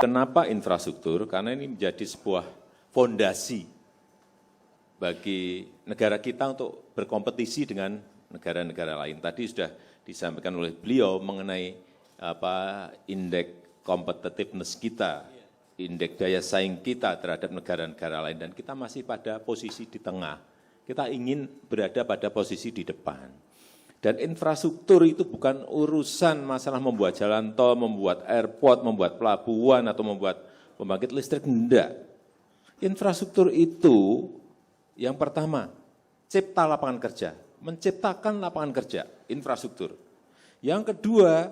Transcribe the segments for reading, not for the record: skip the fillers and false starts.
Kenapa infrastruktur? Karena ini menjadi sebuah fondasi bagi negara kita untuk berkompetisi dengan negara-negara lain. Tadi sudah disampaikan oleh beliau mengenai indeks competitiveness kita, indeks daya saing kita terhadap negara-negara lain, dan kita masih pada posisi di tengah. Kita ingin berada pada posisi di depan. Dan infrastruktur itu bukan urusan masalah membuat jalan tol, membuat airport, membuat pelabuhan, atau membuat pembangkit listrik, enggak. Infrastruktur itu yang pertama, cipta lapangan kerja, menciptakan lapangan kerja, infrastruktur. Yang kedua,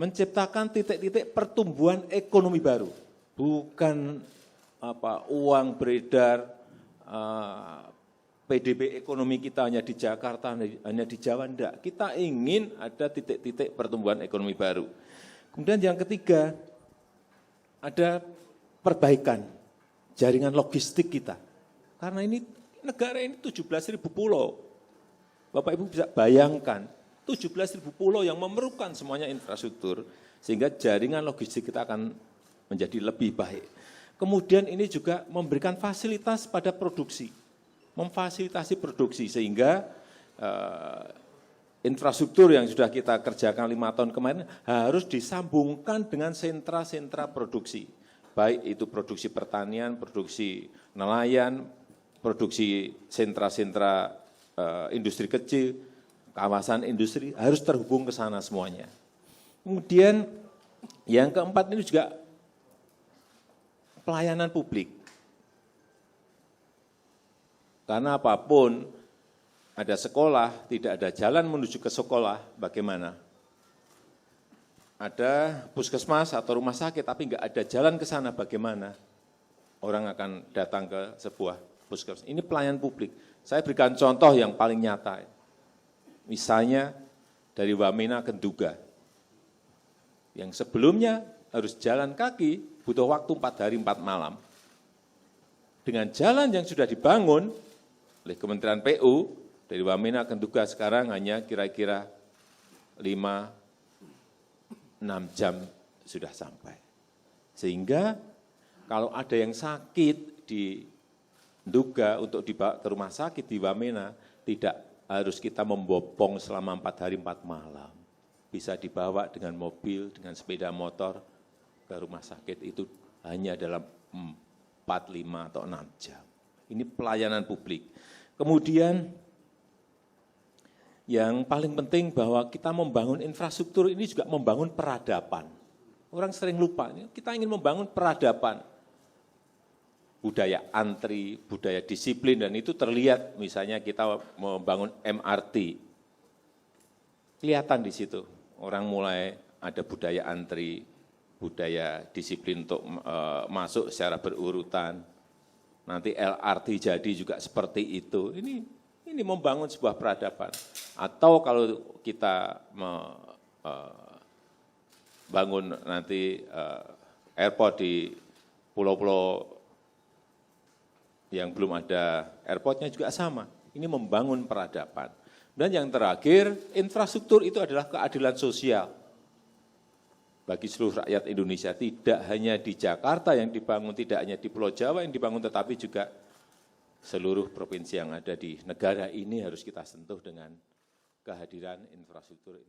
menciptakan titik-titik pertumbuhan ekonomi baru, bukan uang beredar, PDB ekonomi kita hanya di Jakarta, hanya di Jawa, enggak. Kita ingin ada titik-titik pertumbuhan ekonomi baru. Kemudian yang ketiga, ada perbaikan jaringan logistik kita. Karena ini negara ini 17.000 pulau. Bapak Ibu bisa bayangkan, 17.000 pulau yang memerlukan semuanya infrastruktur, sehingga jaringan logistik kita akan menjadi lebih baik. Kemudian ini juga memberikan fasilitas pada produksi, memfasilitasi produksi, sehingga infrastruktur yang sudah kita kerjakan 5 tahun kemarin harus disambungkan dengan sentra-sentra produksi. Baik itu produksi pertanian, produksi nelayan, produksi sentra-sentra industri kecil, kawasan industri, harus terhubung ke sana semuanya. Kemudian yang keempat ini juga pelayanan publik. Karena apapun, ada sekolah, tidak ada jalan menuju ke sekolah, bagaimana? Ada puskesmas atau rumah sakit, tapi enggak ada jalan ke sana, bagaimana? Orang akan datang ke sebuah puskesmas. Ini pelayanan publik. Saya berikan contoh yang paling nyata. Misalnya dari Wamena ke Nduga. Yang sebelumnya harus jalan kaki, butuh waktu 4 hari 4 malam. Dengan jalan yang sudah dibangun oleh Kementerian PU, dari Wamena ke Nduga sekarang hanya kira-kira 5-6 jam sudah sampai. Sehingga kalau ada yang sakit di Nduga untuk dibawa ke rumah sakit di Wamena, tidak harus kita membopong selama 4 hari 4 malam. Bisa dibawa dengan mobil, dengan sepeda motor ke rumah sakit itu hanya dalam 4, 5, atau 6 jam. Ini pelayanan publik. Kemudian yang paling penting bahwa kita membangun infrastruktur ini juga membangun peradaban. Orang sering lupa, kita ingin membangun peradaban. Budaya antri, budaya disiplin, dan itu terlihat misalnya kita membangun MRT. Kelihatan di situ, orang mulai ada budaya antri, budaya disiplin untuk masuk secara berurutan. Nanti LRT jadi juga seperti itu. Ini membangun sebuah peradaban. Atau kalau kita membangun nanti airport di pulau-pulau yang belum ada airportnya juga sama. Ini membangun peradaban. Dan yang terakhir, infrastruktur itu adalah keadilan sosial bagi seluruh rakyat Indonesia. Tidak hanya di Jakarta yang dibangun, tidak hanya di Pulau Jawa yang dibangun, tetapi juga seluruh provinsi yang ada di negara ini harus kita sentuh dengan kehadiran infrastruktur yang